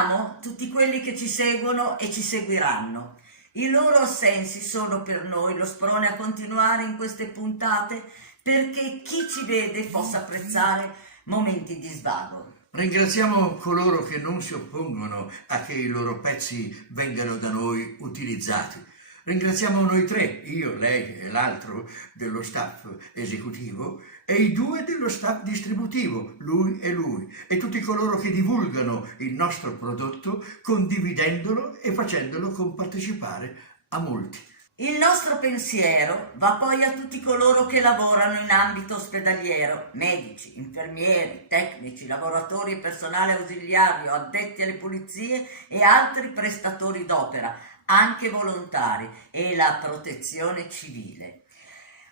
Ringraziamo tutti quelli che ci seguono e ci seguiranno. I loro assensi sono per noi lo sprone a continuare in queste puntate perché chi ci vede possa apprezzare momenti di svago. Ringraziamo coloro che non si oppongono a che i loro pezzi vengano da noi utilizzati. Ringraziamo noi tre, io, lei e l'altro dello staff esecutivo e i due dello staff distributivo, lui, e tutti coloro che divulgano il nostro prodotto condividendolo e facendolo compartecipare a molti. Il nostro pensiero va poi a tutti coloro che lavorano in ambito ospedaliero, medici, infermieri, tecnici, lavoratori e personale ausiliario, addetti alle pulizie e altri prestatori d'opera, anche volontari, e la protezione civile.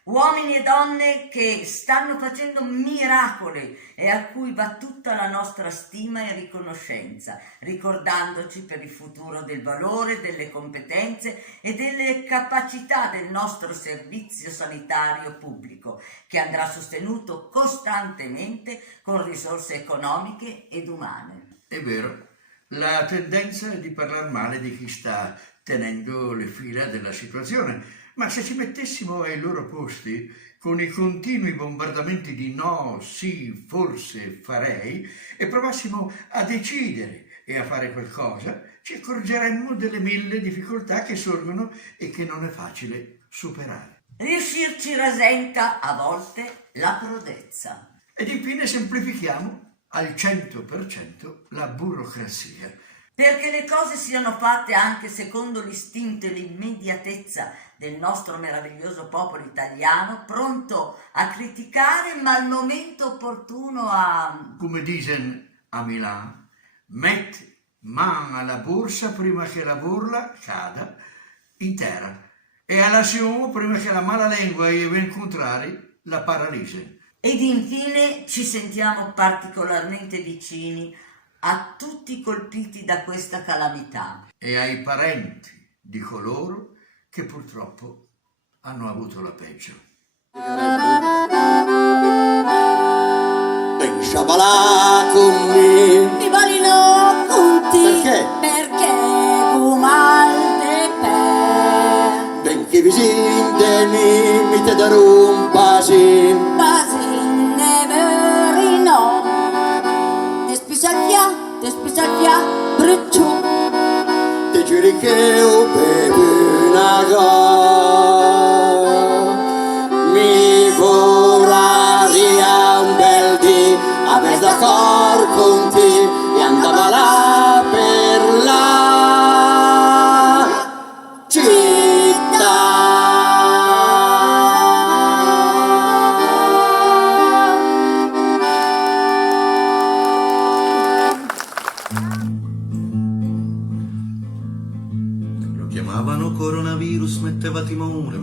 Uomini e donne che stanno facendo miracoli e a cui va tutta la nostra stima e riconoscenza, ricordandoci per il futuro del valore, delle competenze e delle capacità del nostro servizio sanitario pubblico, che andrà sostenuto costantemente con risorse economiche ed umane. È vero, la tendenza è di parlare male di chi sta tenendo le fila della situazione, ma se ci mettessimo ai loro posti, con i continui bombardamenti di no, sì, forse, farei, e provassimo a decidere e a fare qualcosa, ci accorgeremmo delle 1000 difficoltà che sorgono e che non è facile superare. Riuscirci rasenta a volte la prodezza. Ed infine semplifichiamo al 100% la burocrazia. Perché le cose siano fatte anche secondo l'istinto e l'immediatezza del nostro meraviglioso popolo italiano, pronto a criticare ma al momento opportuno a... Come dicono a Milano, metti mano alla borsa prima che la borla cada in terra e all'azione prima che la mala lingua e i venti contrari la paralisi. Ed infine ci sentiamo particolarmente vicini a tutti colpiti da questa calamità e ai parenti di coloro che purtroppo hanno avuto la peggio. Sciabalà con me, mi vogliono conti. Perché? Perché tu mal de per. benché visite mi te darò un pasin. Basin never no. Te spisacchia, bruciò. Te giuri che io bevo una go. Mi vorrà un bel dì, aver d'accordo con te e andava là per la città. Chiamavano coronavirus, metteva timore,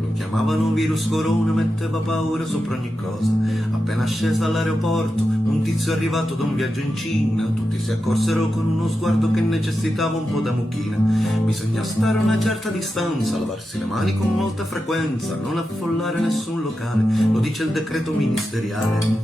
lo chiamavano virus corona, metteva paura sopra ogni cosa. Appena scesa all'aeroporto, un tizio è arrivato da un viaggio in Cina, tutti si accorsero con uno sguardo che necessitava un po' da mucchina. Bisogna stare a una certa distanza, lavarsi le mani con molta frequenza, non affollare nessun locale, lo dice il decreto ministeriale.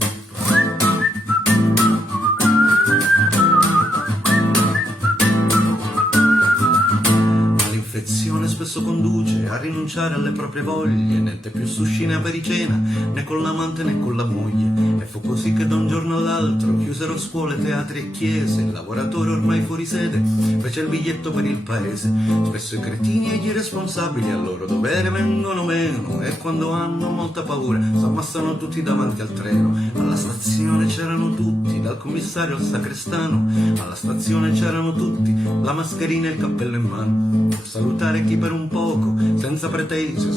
L'infezione spesso conduce a rinunciare alle proprie voglie, niente più sushi né apericena, né con l'amante né con la moglie. E fu così che da un giorno all'altro chiusero scuole, teatri e chiese, il lavoratore ormai fuori sede fece il biglietto per il paese. Spesso i cretini e gli irresponsabili al loro dovere vengono meno e quando hanno molta paura s'ammassano tutti davanti al treno. Alla stazione c'erano tutti, dal commissario al sacrestano, alla stazione c'erano tutti, la mascherina e il cappello in mano. A salutare chi per un poco, senza pretese,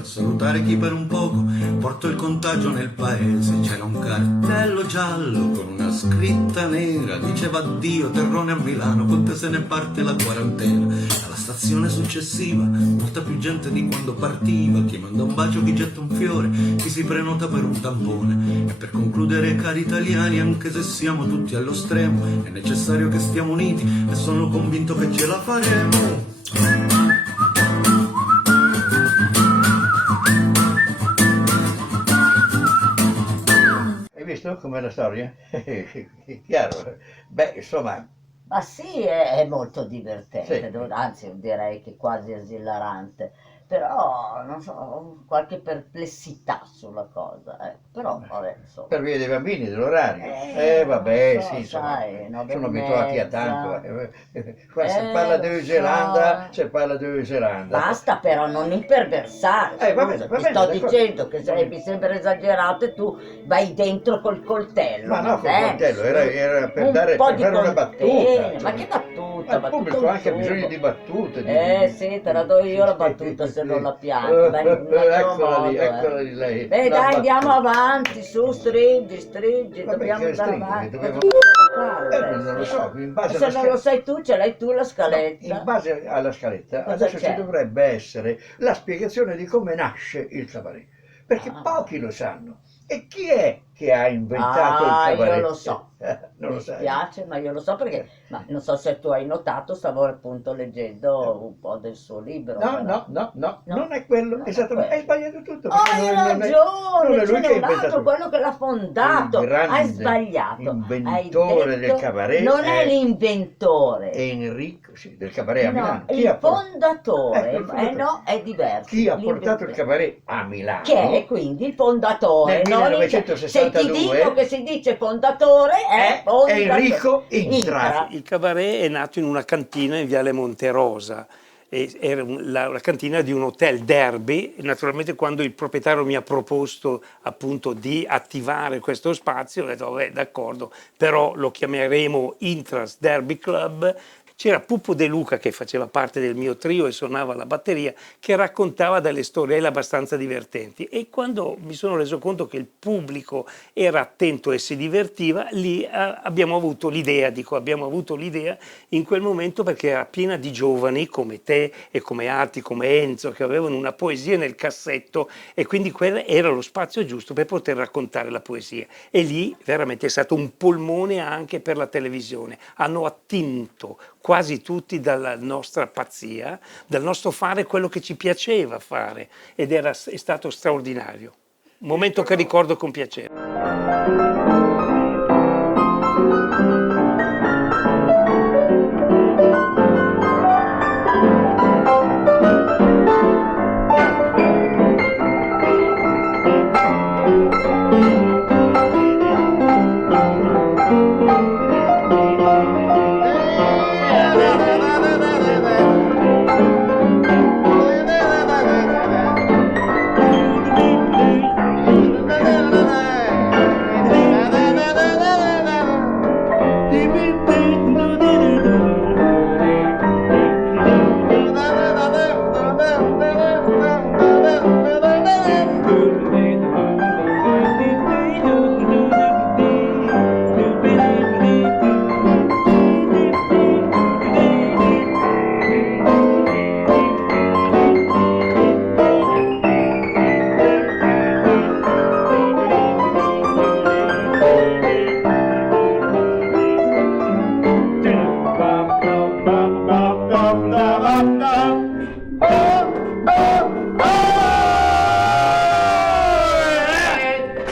a salutare chi per un poco, porto il contagio nel paese. C'era un cartello giallo con una scritta nera, diceva addio terrone a Milano, con te se ne parte la quarantena. Alla stazione successiva, molta più gente di quando partiva, chi manda un bacio, chi getta un fiore, chi si prenota per un tampone. E per concludere, cari italiani, anche se siamo tutti allo stremo, è necessario che stiamo uniti e sono convinto che ce la faremo. Hai visto com'è la storia? Chiaro? Beh, insomma, Ma sì, è molto divertente, sì. anzi direi che quasi esilarante, però non so, ho qualche perplessità sulla cosa, però vabbè, insomma. Per via dei bambini, dell'orario. Non Vabbè, so, sì, insomma, sai, nove e sono abituati a tanto. mezza. Qua se parla di Lo Nuova Zelanda, so. se parla di Nuova Zelanda. Basta però non imperversare, Va scusa, bene, ti sto d'accordo. dicendo che mi sembra esagerato e tu vai dentro col coltello. Ma no, va col bene, coltello, su. era per Un dare, po' per di fare una contegno, battuta. ma che battuta? Ma il Battuta pubblico un anche ha bisogno tubo. di battute. Sì, te la do io la battuta se non la pianti, vai in un altro modo. Eccola di lei. Beh la dai, andiamo battuta. avanti, su, stringi, Vabbè, dobbiamo che andare stringi, avanti. dovevo- Cosa non lo so, in base se alla non lo sai tu, ce l'hai tu la No, scaletta. in base alla scaletta, Cosa adesso ci c'è? dovrebbe essere la spiegazione di come nasce il cabaret, perché Ah. pochi lo sanno. E chi è che ha inventato il cabaret? Io lo so. Non Mi lo sai. spiace, ma io lo so perché, ma non so se tu hai notato, stavo appunto leggendo un po' del suo libro. No, No, non è quello, non è esattamente, hai quello. sbagliato tutto. Oh, perché hai non è ragione, lui ce che n'è ha un altro, inventato. quello che l'ha fondato. Il grande Hai sbagliato. inventore Hai del detto, cabaret non è è l'inventore. Enrico, sì, del cabaret a No, Milano. il fondatore. Ecco, il fondatore. No, è diverso. Chi ha portato il L'inventore. cabaret a Milano? Che è quindi il fondatore. Nel non 1962 se ti dico che si dice fondatore, è fondatore. Enrico Intra. Il cabaret è nato in una cantina in Viale Monterosa. Era la cantina di un hotel Derby. Naturalmente quando il proprietario mi ha proposto appunto di attivare questo spazio ho detto vabbè d'accordo, però lo chiameremo Intras Derby Club. C'era Pupo De Luca che faceva parte del mio trio e suonava la batteria, che raccontava delle storielle abbastanza divertenti, e quando mi sono reso conto che il pubblico era attento e si divertiva, lì abbiamo avuto l'idea in quel momento, perché era piena di giovani come te e come altri, come Enzo, che avevano una poesia nel cassetto, e quindi quello era lo spazio giusto per poter raccontare la poesia, e lì veramente è stato un polmone anche per la televisione. Hanno attinto quasi tutti dalla nostra pazzia, dal nostro fare quello che ci piaceva fare, ed è stato straordinario. Un momento che ricordo con piacere.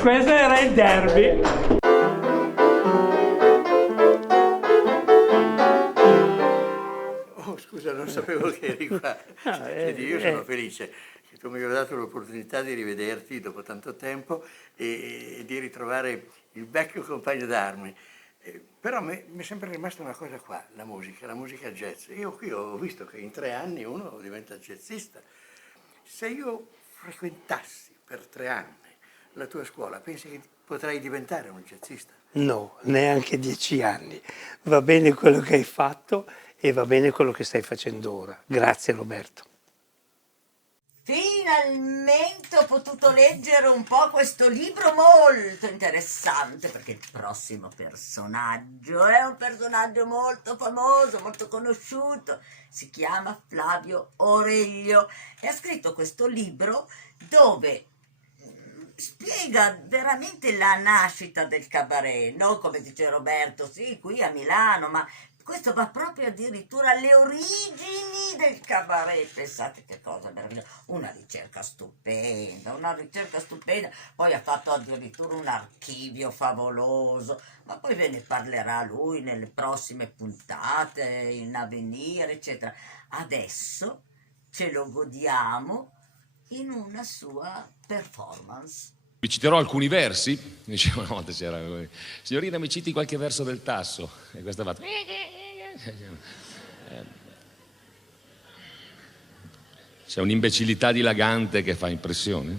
Questo era il derby. Oh, scusa, non sapevo che eri qua. Senti, io sono felice che tu mi abbia dato l'opportunità di rivederti dopo tanto tempo e di ritrovare il vecchio compagno d'armi. Però mi è sempre rimasta una cosa qua, la musica jazz. Io qui ho visto che in 3 anni uno diventa jazzista. Se io frequentassi per 3 anni la tua scuola, pensi che potrai diventare un jazzista? No, neanche 10 anni. Va bene quello che hai fatto e va bene quello che stai facendo ora. Grazie Roberto. Finalmente ho potuto leggere un po' questo libro molto interessante, perché il prossimo personaggio è un personaggio molto famoso, molto conosciuto, si chiama Flavio Oreglio e ha scritto questo libro dove spiega veramente la nascita del cabaret, non come dice Roberto, sì, qui a Milano, ma Questo va proprio addirittura alle origini del cabaret. Pensate che cosa meravigliosa. Una ricerca stupenda. Poi ha fatto addirittura un archivio favoloso. Ma poi ve ne parlerà lui nelle prossime puntate, in avvenire, eccetera. Adesso ce lo godiamo in una sua performance. Vi citerò alcuni versi. Diceva una volta c'era: signorina, mi citi qualche verso del Tasso. E questa va. C'è un'imbecillità dilagante che fa impressione.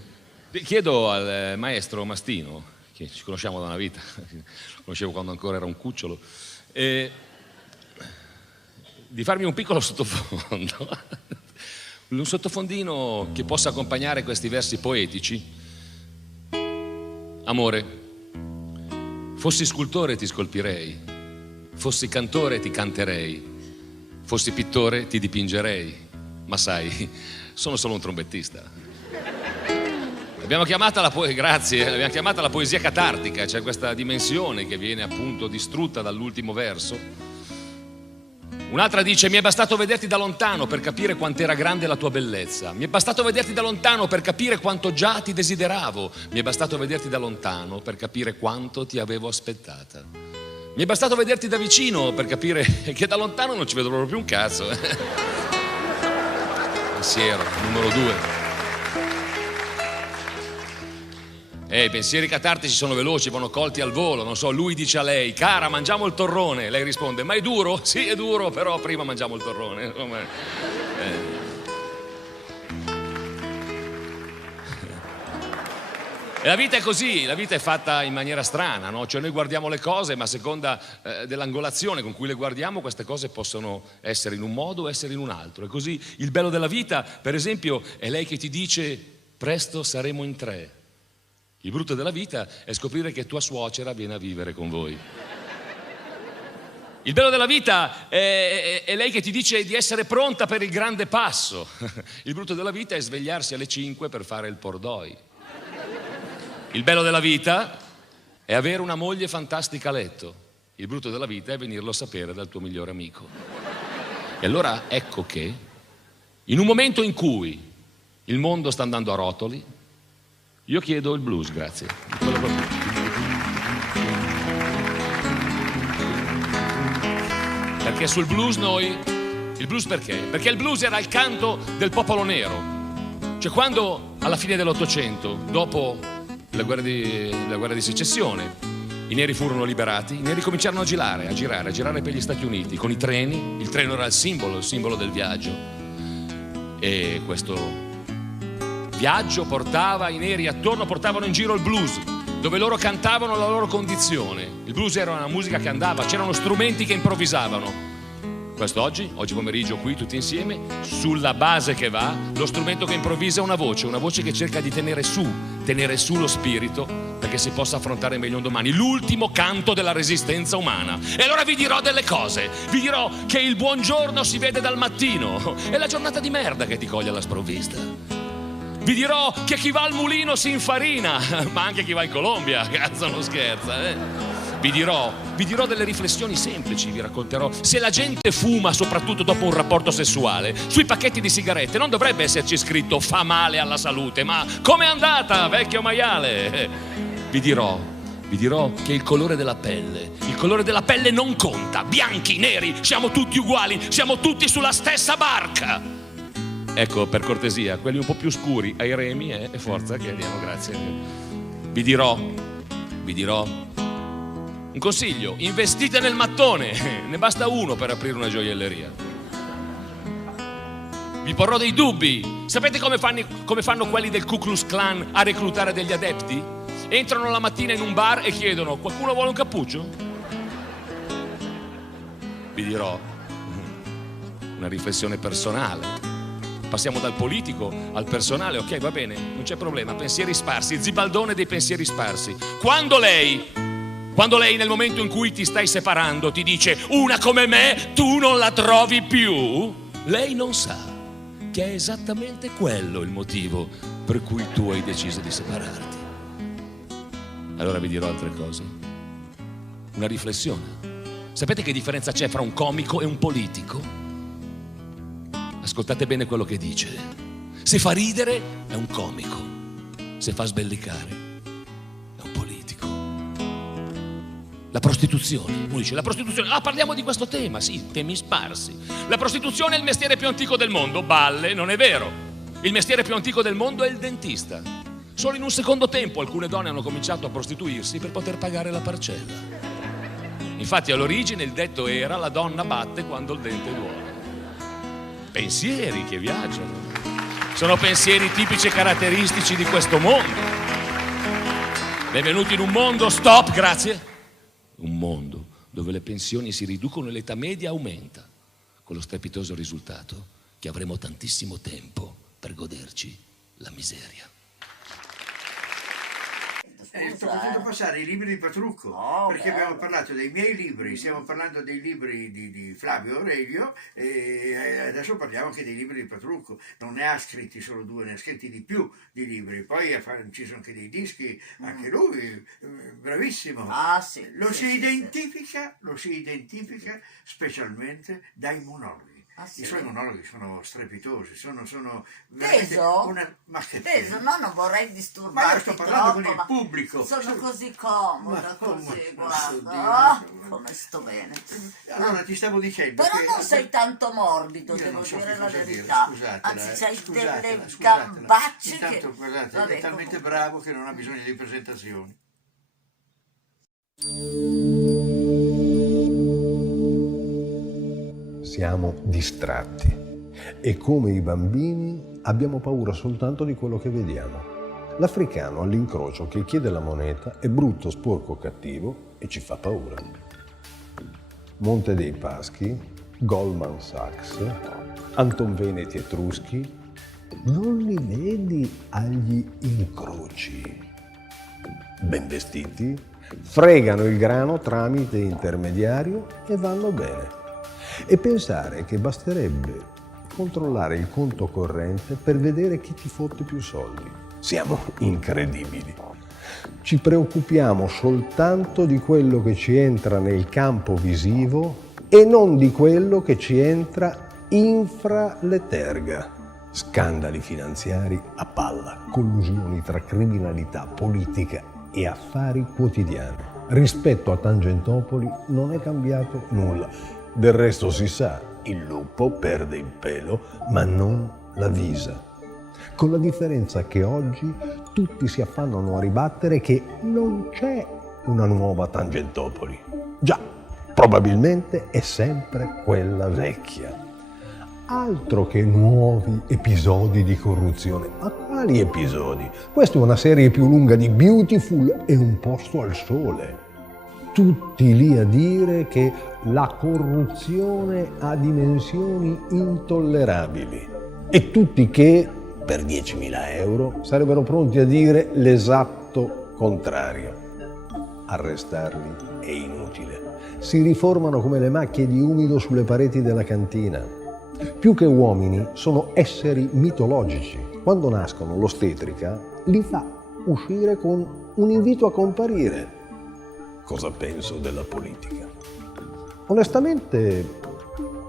Chiedo al maestro Mastino, che ci conosciamo da una vita, lo conoscevo quando ancora era un cucciolo, di farmi un piccolo sottofondo, un sottofondino che possa accompagnare questi versi poetici. Amore, fossi scultore ti scolpirei, fossi cantore ti canterei, fossi pittore ti dipingerei, ma sai, sono solo un trombettista. L'abbiamo chiamata la poesia catartica, c'è questa dimensione che viene appunto distrutta dall'ultimo verso. Un'altra dice: mi è bastato vederti da lontano per capire quant'era grande la tua bellezza, mi è bastato vederti da lontano per capire quanto già ti desideravo, mi è bastato vederti da lontano per capire quanto ti avevo aspettata, mi è bastato vederti da vicino per capire che da lontano non ci vedo proprio un cazzo. Pensiero numero 2. I pensieri catartici sono veloci, vanno colti al volo. Non so, lui dice a lei: cara, mangiamo il torrone. Lei risponde: ma è duro? Sì, è duro, però prima mangiamo il torrone. E la vita è così, la vita è fatta in maniera strana, no? Cioè noi guardiamo le cose, ma a seconda dell'angolazione con cui le guardiamo, queste cose possono essere in un modo o essere in un altro. E così il bello della vita, per esempio, è lei che ti dice: presto saremo in 3. Il brutto della vita è scoprire che tua suocera viene a vivere con voi. Il bello della vita è lei che ti dice di essere pronta per il grande passo. Il brutto della vita è svegliarsi alle 5 per fare il pordoi. Il bello della vita è avere una moglie fantastica a letto. Il brutto della vita è venirlo a sapere dal tuo migliore amico. E allora ecco che, in un momento in cui il mondo sta andando a rotoli, io chiedo il blues, grazie. Perché sul blues il blues perché? Perché il blues era il canto del popolo nero. Cioè quando alla fine dell'Ottocento, dopo la guerra di secessione, i neri furono liberati, i neri cominciarono a girare per gli Stati Uniti con i treni. Il treno era il simbolo del viaggio. E questo viaggio portava i neri attorno, portavano in giro il blues, dove loro cantavano la loro condizione. Il blues era una musica che andava, c'erano strumenti che improvvisavano. Questo oggi pomeriggio qui tutti insieme, sulla base che va, lo strumento che improvvisa è una voce che cerca di tenere su lo spirito perché si possa affrontare meglio un domani, l'ultimo canto della resistenza umana. E allora vi dirò delle cose, vi dirò che il buongiorno si vede dal mattino, è la giornata di merda che ti coglie alla sprovvista. Vi dirò che chi va al mulino si infarina, ma anche chi va in Colombia, cazzo non scherza, Vi dirò delle riflessioni semplici, vi racconterò. Se la gente fuma, soprattutto dopo un rapporto sessuale, sui pacchetti di sigarette non dovrebbe esserci scritto fa male alla salute, ma com'è andata, vecchio maiale? Vi dirò che il colore della pelle non conta, bianchi, neri, siamo tutti uguali, siamo tutti sulla stessa barca. Ecco, per cortesia, quelli un po' più scuri ai remi, e forza che andiamo, grazie. Vi dirò un consiglio: investite nel mattone, ne basta uno per aprire una gioielleria. Vi porrò dei dubbi. Sapete come fanno quelli del Ku Klux Klan a reclutare degli adepti? Entrano la mattina in un bar e chiedono: qualcuno vuole un cappuccio? Vi dirò una riflessione personale. Passiamo dal politico al personale, ok, va bene, non c'è problema. Pensieri sparsi, Zibaldone dei pensieri sparsi. Quando lei nel momento in cui ti stai separando ti dice: una come me tu non la trovi più, lei non sa che è esattamente quello il motivo per cui tu hai deciso di separarti. Allora vi dirò altre cose. Una riflessione. Sapete che differenza c'è fra un comico e un politico? Ascoltate bene quello che dice. Se fa ridere è un comico, se fa sbellicare è un politico. La prostituzione, uno dice la prostituzione, parliamo di questo tema, sì, temi sparsi. La prostituzione è il mestiere più antico del mondo, balle, non è vero. Il mestiere più antico del mondo è il dentista. Solo in un secondo tempo alcune donne hanno cominciato a prostituirsi per poter pagare la parcella. Infatti all'origine il detto era la donna batte quando il dente duole. Pensieri che viaggiano. Sono pensieri tipici e caratteristici di questo mondo. Benvenuti in un mondo, stop, grazie. Un mondo dove le pensioni si riducono e l'età media aumenta, con lo strepitoso risultato che avremo tantissimo tempo per goderci la miseria. Sto facendo passare i libri di Patrucco, perché bello. abbiamo parlato dei miei libri, stiamo parlando dei libri di Flavio Aurelio e adesso parliamo anche dei libri di Patrucco. Non ne ha scritti solo 2, ne ha scritti di più di libri, poi ci sono anche dei dischi, anche lui, bravissimo. Sì. Lo si identifica specialmente dai monologhi. Sì. I suoi monologhi sono strepitosi, sono veramente Teso? ma che Teso, no, non vorrei ma io disturbarti sto parlando con troppo, il ma pubblico. sono così comoda, Ma così, oddio, guarda, come sto bene. Allora ti stavo dicendo Però che non sei tanto morbido, io devo non so dire che la cosa dire, verità. scusatela, Anzi, sei scusatela, delle scusatela. gambacce che... Intanto, guardate, Vabbè, è talmente comunque. bravo che non ha bisogno di presentazioni. Siamo distratti e come i bambini abbiamo paura soltanto di quello che vediamo. L'africano all'incrocio che chiede la moneta è brutto, sporco, cattivo e ci fa paura. Monte dei Paschi, Goldman Sachs, Anton Veneti Etruschi, non li vedi agli incroci. Ben vestiti, fregano il grano tramite intermediario e vanno bene. E pensare che basterebbe controllare il conto corrente per vedere chi ti fotte più soldi. Siamo incredibili. Ci preoccupiamo soltanto di quello che ci entra nel campo visivo e non di quello che ci entra infra le terga. Scandali finanziari a palla, collusioni tra criminalità, politica e affari quotidiani. Rispetto a Tangentopoli non è cambiato nulla. Del resto si sa, il lupo perde il pelo, ma non la visa. Con la differenza che oggi tutti si affannano a ribattere che non c'è una nuova Tangentopoli. Già, probabilmente è sempre quella vecchia. Altro che nuovi episodi di corruzione. Ma quali episodi? Questa è una serie più lunga di Beautiful e Un posto al sole. Tutti lì a dire che la corruzione ha dimensioni intollerabili e tutti che, per 10.000 euro, sarebbero pronti a dire l'esatto contrario. Arrestarli è inutile. Si riformano come le macchie di umido sulle pareti della cantina. Più che uomini, sono esseri mitologici. Quando nascono, l'ostetrica li fa uscire con un invito a comparire. Cosa penso della politica? Onestamente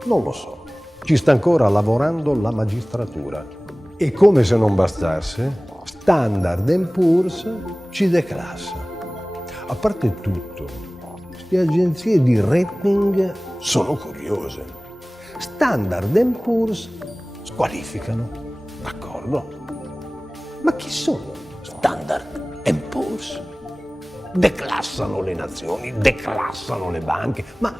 non lo so. Ci sta ancora lavorando la magistratura e come se non bastasse, Standard & Poor's ci declassa. A parte tutto, queste agenzie di rating sono curiose. Standard & Poor's squalificano, d'accordo? Ma chi sono Standard & Poor's? Declassano le nazioni, declassano le banche, ma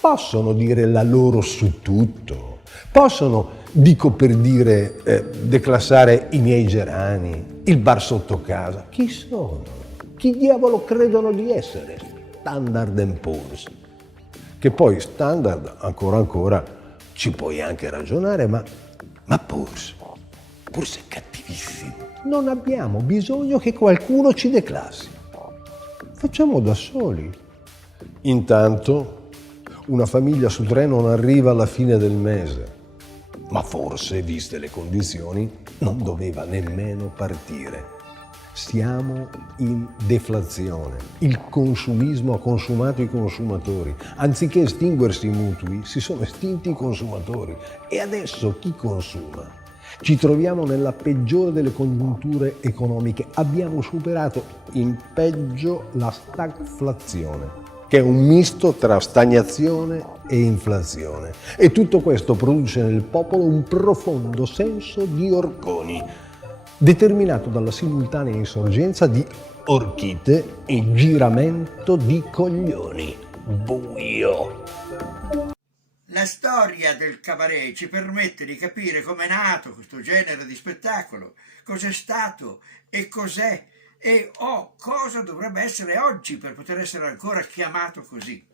possono dire la loro su tutto? Possono, dico per dire, declassare i miei gerani, il bar sotto casa? Chi sono? Chi diavolo credono di essere Standard & Poor's? Che poi Standard, ancora, ci puoi anche ragionare, ma Poor's è cattivissimo. Non abbiamo bisogno che qualcuno ci declassi. Facciamo da soli. Intanto una famiglia su 3 non arriva alla fine del mese, ma forse, viste le condizioni, non doveva nemmeno partire. Siamo in deflazione. Il consumismo ha consumato i consumatori. Anziché estinguersi i mutui, si sono estinti i consumatori. E adesso chi consuma? Ci troviamo nella peggiore delle congiunture economiche. Abbiamo superato in peggio la stagflazione, che è un misto tra stagnazione e inflazione. E tutto questo produce nel popolo un profondo senso di orconi, determinato dalla simultanea insorgenza di orchite e giramento di coglioni. Buio. La storia del cabaret ci permette di capire come è nato questo genere di spettacolo, cos'è stato e cos'è e cosa dovrebbe essere oggi per poter essere ancora chiamato così.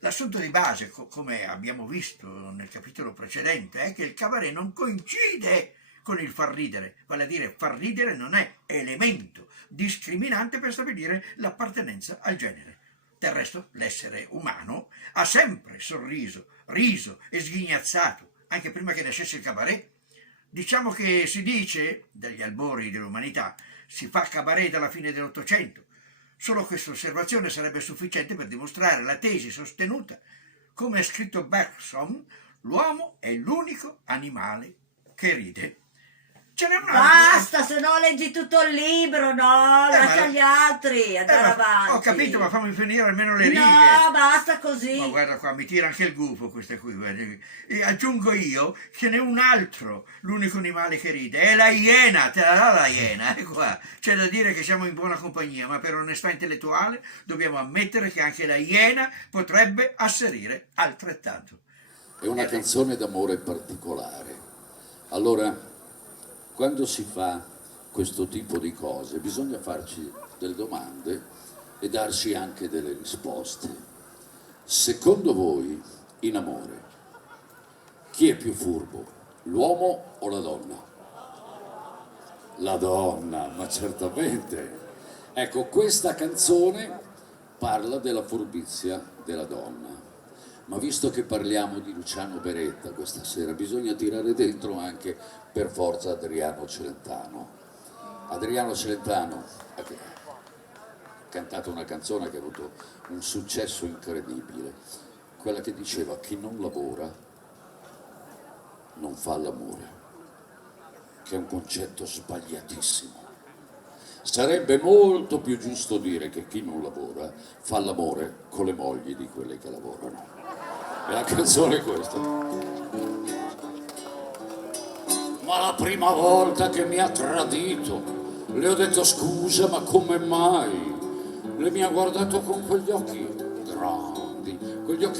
L'assunto di base, come abbiamo visto nel capitolo precedente, è che il cabaret non coincide con il far ridere, vale a dire far ridere non è elemento discriminante per stabilire l'appartenenza al genere. Del resto l'essere umano ha sempre sorriso, riso e sghignazzato, anche prima che nascesse il cabaret. Diciamo che si dice, dagli albori dell'umanità, si fa cabaret dalla fine dell'Ottocento. Solo questa osservazione sarebbe sufficiente per dimostrare la tesi sostenuta. Come ha scritto Bergson, l'uomo è l'unico animale che ride. Ce n'è un altro. Basta, se no leggi tutto il libro, no? Lascia gli altri andare avanti. Ho capito, ma fammi finire almeno le righe. No, basta così. Ma guarda qua, mi tira anche il gufo questa qui. Guarda. E aggiungo io che n'è un altro, l'unico animale che ride, è la iena. Te la dà la iena, è qua. C'è da dire che siamo in buona compagnia, ma per onestà intellettuale dobbiamo ammettere che anche la iena potrebbe asserire altrettanto. È una canzone d'amore particolare. Allora, quando si fa questo tipo di cose bisogna farci delle domande e darsi anche delle risposte. Secondo voi, in amore, chi è più furbo, l'uomo o la donna? La donna, ma certamente. Ecco, questa canzone parla della furbizia della donna. Ma visto che parliamo di Luciano Beretta questa sera, bisogna tirare dentro anche per forza Adriano Celentano. Adriano Celentano ha cantato una canzone che ha avuto un successo incredibile, quella che diceva: chi non lavora non fa l'amore, che è un concetto sbagliatissimo. Sarebbe molto più giusto dire che chi non lavora fa l'amore con le mogli di quelle che lavorano. E la canzone è questa. Ma la prima volta che mi ha tradito le ho detto scusa, ma come mai? Le mi ha guardato con quegli occhi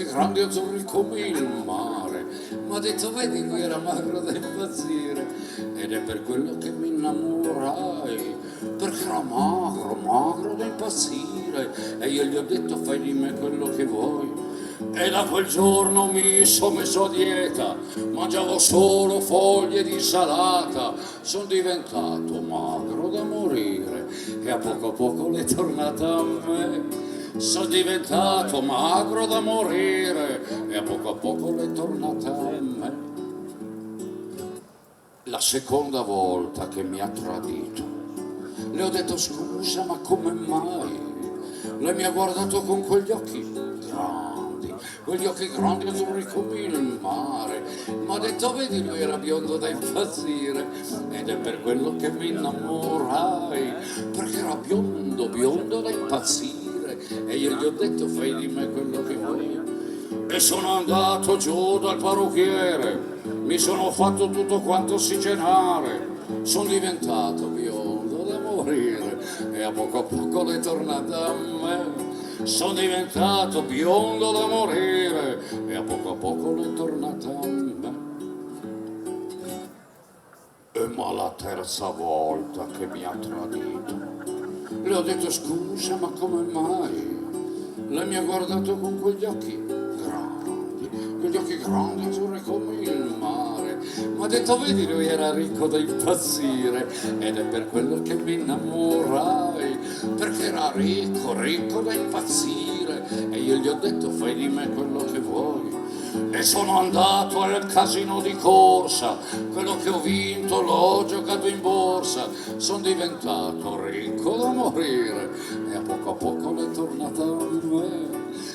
grandi azzurri come il mare. Mi ha detto vedi, lui era magro da impazzire ed è per quello che mi innamorai, perché era magro da impazzire. E io gli ho detto fai di me quello che vuoi. E da quel giorno mi sono messo a dieta, mangiavo solo foglie di insalata, sono diventato magro da morire e a poco l'è tornata a me. Sono diventato magro da morire e a poco l'è tornata a me. La seconda volta che mi ha tradito le ho detto scusa, ma come mai? Lei mi ha guardato con quegli occhi grandi azzurri come il mare. Mi ha detto vedi, lui era biondo da impazzire ed è per quello che mi innamorai, perché era biondo da impazzire. E io gli ho detto fai di me quello che vuoi. E sono andato giù dal parrucchiere, mi sono fatto tutto quanto ossigenare, sono diventato biondo da morire e a poco l'è tornata a me. Sono diventato biondo da morire e a poco l'è tornata a me. E ma la terza volta che mi ha tradito le ho detto scusa, ma come mai? Lei mi ha guardato con quegli occhi grandi azzurri come il mare. Mi ha detto vedi, lui era ricco da impazzire ed è per quello che mi innamorai, perché era ricco da impazzire. E io gli ho detto fai di me quello che vuoi. e sono andato al casino di corsa, quello che ho vinto l'ho giocato in borsa, sono diventato ricco da morire e a poco l'è tornata a me.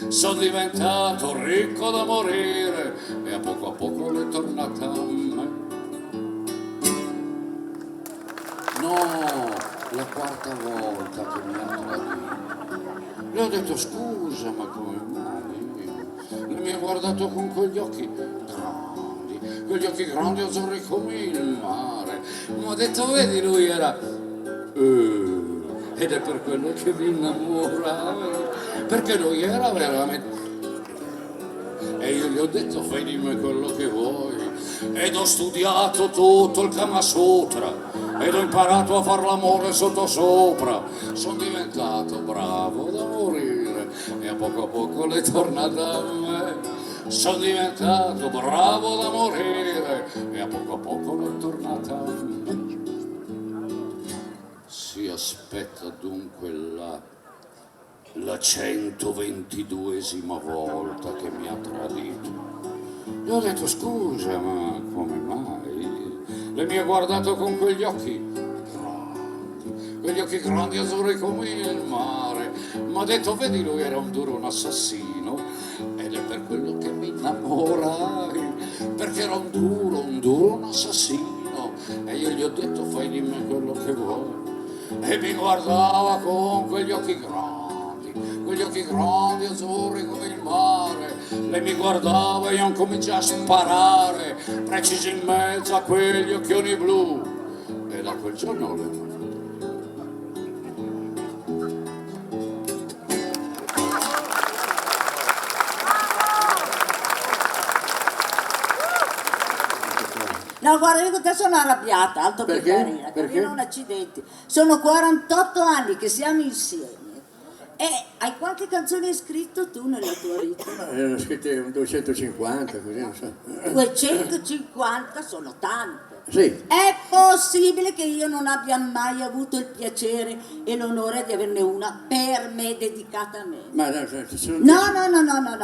Sono diventato ricco da morire e a poco l'è tornata a me. No, la quarta volta che mi ha tradito. Le ho detto scusa, ma come mai? Mi ha guardato con quegli occhi grandi azzurri come il mare. Mi ha detto, vedi, lui era... ed è per quello che mi innamoravo, perché lui era veramente... E io gli ho detto, fai di me quello che vuoi. Ed ho studiato tutto il Kama Sutra ed ho imparato a far l'amore sottosopra. Sono diventato bravo da morire e a poco l'è tornata a me. Sono diventato bravo da morire e a poco l'è tornata a me. Si aspetta dunque la 122esima volta che mi ha tradito. Gli ho detto scusa, ma come mai? Lei mi ha guardato con quegli occhi grandi azzurri come il mare. Mi ha detto, vedi, lui era un duro, un assassino, ed è per quello che mi innamorai, perché era un duro, un assassino. E io gli ho detto, fai di me quello che vuoi. E mi guardava con quegli occhi grandi azzurri come il mare. Lei mi guardava e io cominciai a sparare preciso in mezzo a quegli occhioni blu. E da quel giorno le... No, guarda, io con te sono arrabbiata, altro che Perché? carina, Perché? carina un accidente. Sono 48 anni che siamo insieme. E hai quante canzoni hai scritto tu nella tua vita? Erano scritte 250, così non so. 250 sono tante. Sì. È possibile che io non abbia mai avuto il piacere e l'onore di averne una per me, dedicata a me? Ma No,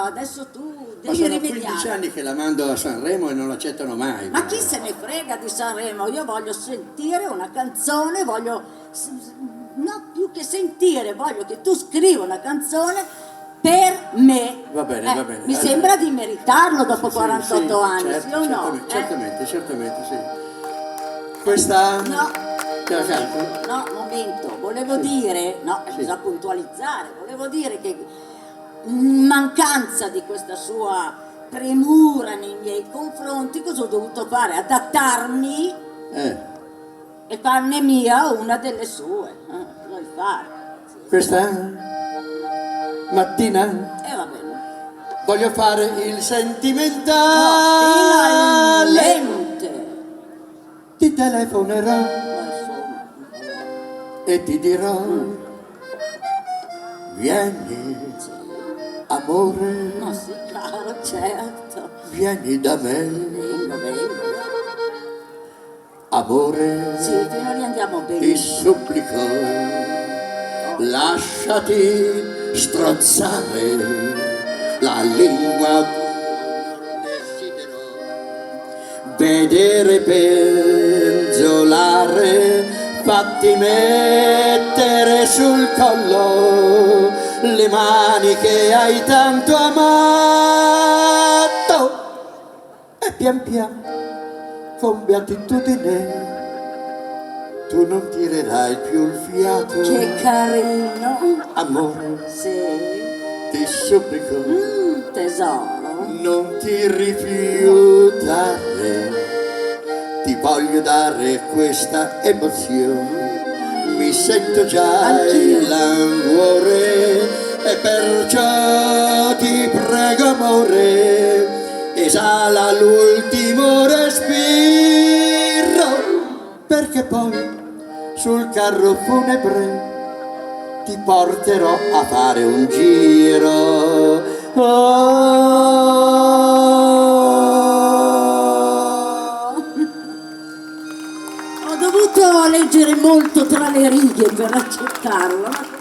adesso tu ma devi sono rimediare. 15 anni che la mando a Sanremo e non l'accettano mai. Ma chi se ne frega di Sanremo? Io voglio sentire una canzone, no, più che sentire, voglio che tu scriva una canzone per me. Va bene, va bene. Mi sembra di meritarlo dopo 48 sì, anni, certo, sì o no? certamente, sì. Questa... No. Te la canto? No, momento, volevo dire, no, Sì. bisogna puntualizzare, volevo dire che in mancanza di questa sua premura nei miei confronti, cosa ho dovuto fare? Adattarmi e farne mia una delle sue. Vuoi fare? Questa mattina Va bene. voglio fare il No, sentimentale. finalmente. Ti telefonerò Ma insomma, e ti dirò vieni amore, ma sì, caro, certo. vieni da me Vengo. amore, Sì, fino a lì andiamo ti bene. supplico lasciati strozzare la lingua, vedere penzolare, fatti mettere sul collo le mani che hai tanto amato e pian piano con beatitudine tu non tirerai più il fiato. Che carino. Amore, Sì. ti supplico Tesoro. non ti rifiutare, ti voglio dare questa emozione, mi sento già Anch'io. il languore e perciò ti prego amore, esala l'ultimo respiro, perché poi sul carro funebre ti porterò a fare un giro. Ho dovuto leggere molto tra le righe per accettarlo, ma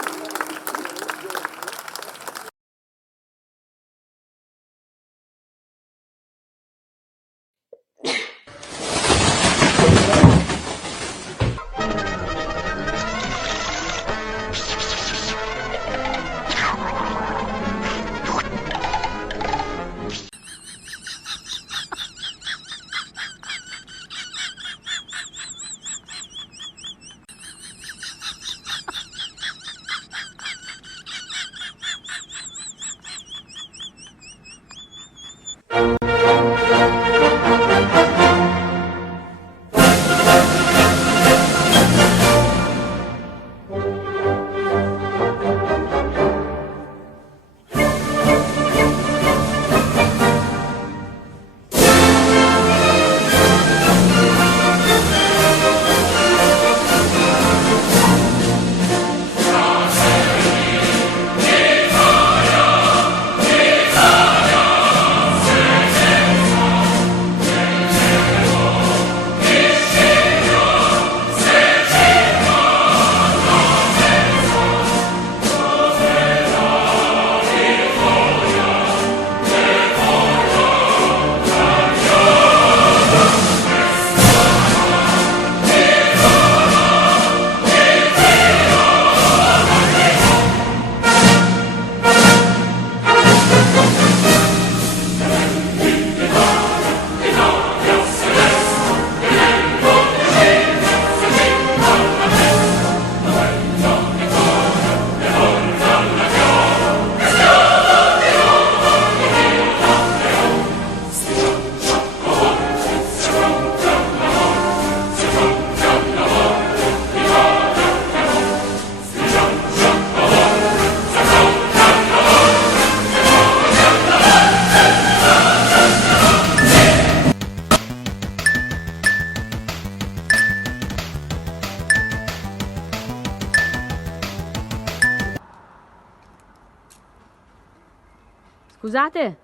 Scusate,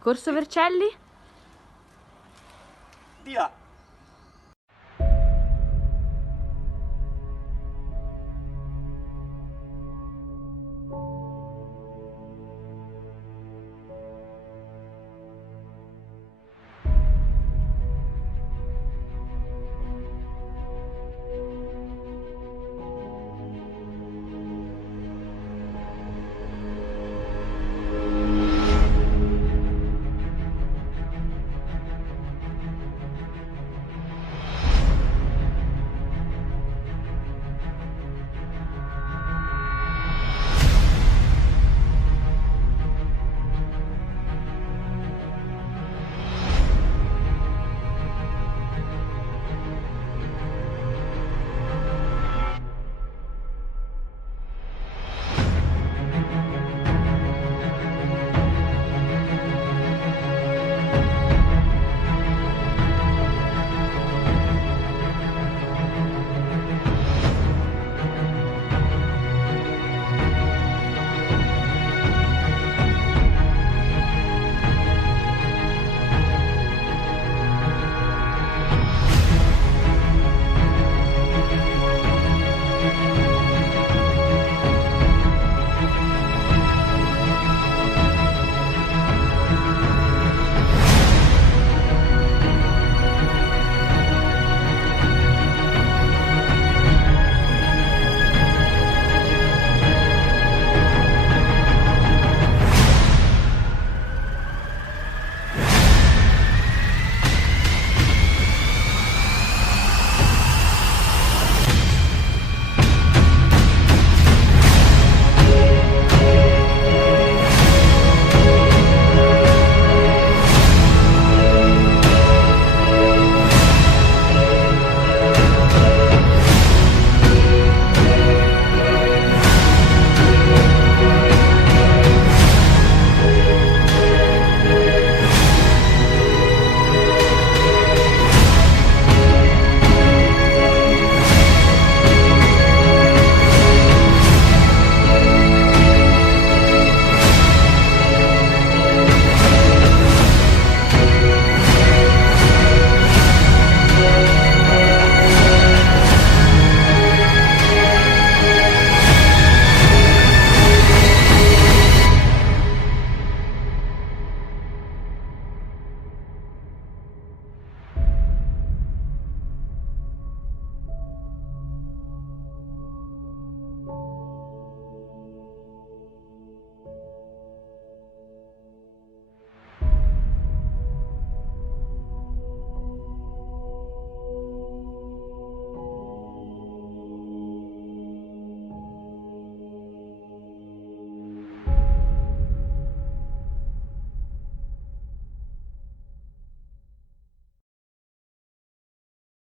Corso Vercelli? Via!